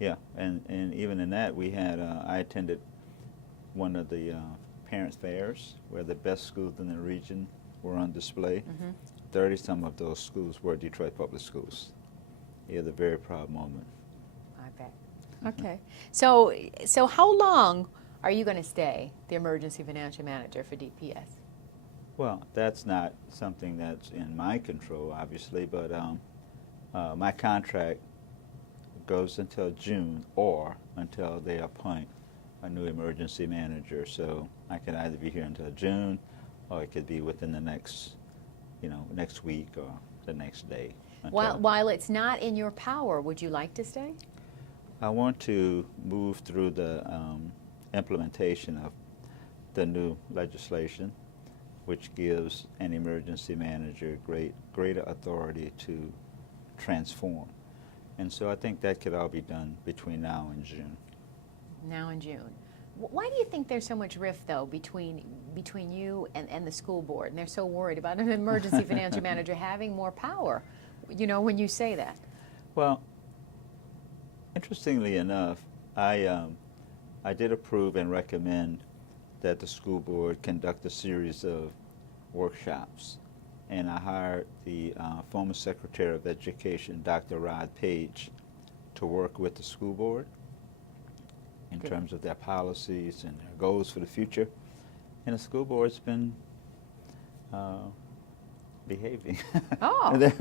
Yeah, and even in that, we had, I attended one of the parents' fairs where the best schools in the region were on display. 30-some of those schools were Detroit Public Schools. It was a very proud moment. I bet. Okay. So how long are you going to stay the emergency financial manager for DPS? Well, that's not something that's in my control, obviously, but my contract goes until June or until they appoint a new emergency manager. So I could either be here until June, or it could be within the next, next week or the next day. While it's not in your power, would you like to stay? I want to move through the implementation of the new legislation, which gives an emergency manager greater authority to transform. And so I think that could all be done between now and June. Now in June. Why do you think there's so much rift, though, between you and the school board? And they're so worried about an emergency financial manager having more power, when you say that? Well, interestingly enough, I did approve and recommend that the school board conduct a series of workshops. And I hired the former Secretary of Education, Dr. Rod Page, to work with the school board in terms of their policies and their goals for the future. And the school board's been behaving. Oh.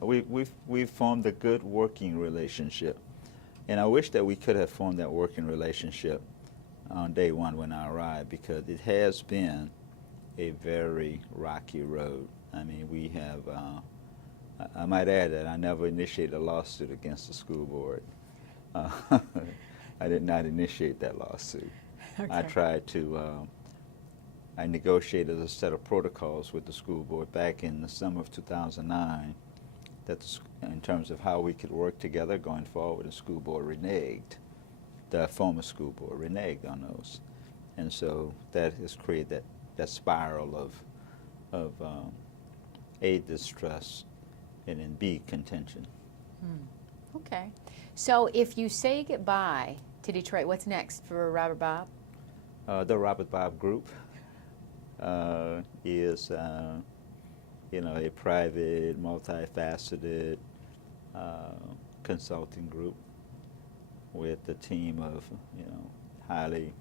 We've formed a good working relationship. And I wish that we could have formed that working relationship on day one when I arrived, because it has been a very rocky road. I mean, we have, I might add that I never initiated a lawsuit against the school board. I did not initiate that lawsuit. Okay. I tried to, I negotiated a set of protocols with the school board back in the summer of 2009, that's in terms of how we could work together going forward. The school board reneged, the former school board reneged on those. And so that has created that spiral of A, distrust, and then B, contention. Okay. So if you say goodbye to Detroit, what's next for Robert Bobb? The Robert Bobb Group is a private, multifaceted consulting group with a team of highly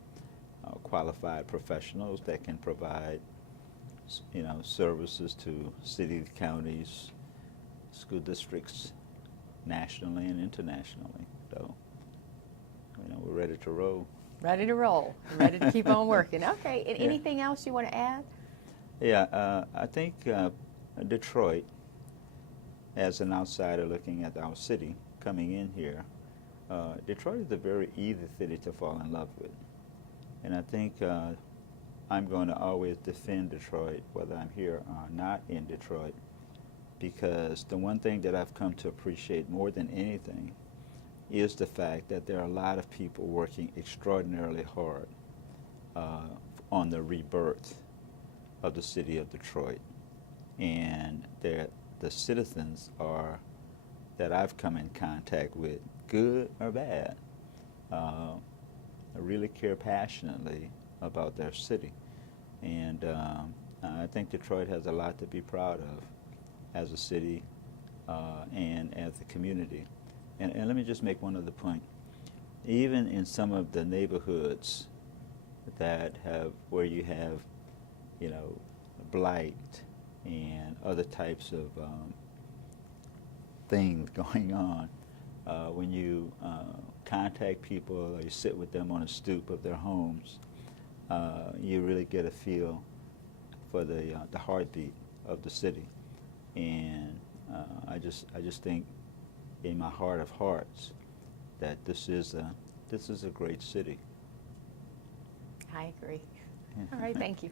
qualified professionals that can provide services to cities, counties, school districts, nationally and internationally. So we're ready to roll. Ready to roll. Ready to keep on working. Okay. And anything else you want to add? Yeah, I think Detroit, as an outsider looking at our city, coming in here, Detroit is a very easy city to fall in love with. And I think I'm going to always defend Detroit, whether I'm here or not in Detroit, because the one thing that I've come to appreciate more than anything is the fact that there are a lot of people working extraordinarily hard on the rebirth of the city of Detroit. And the citizens that I've come in contact with, good or bad, really care passionately about their city. And I think Detroit has a lot to be proud of as a city and as a community. And let me just make one other point. Even in some of the neighborhoods where you have, blight and other types of things going on, when you contact people or you sit with them on a stoop of their homes, you really get a feel for the heartbeat of the city. And I just think in my heart of hearts that this is a great city. I agree. All right, thank you.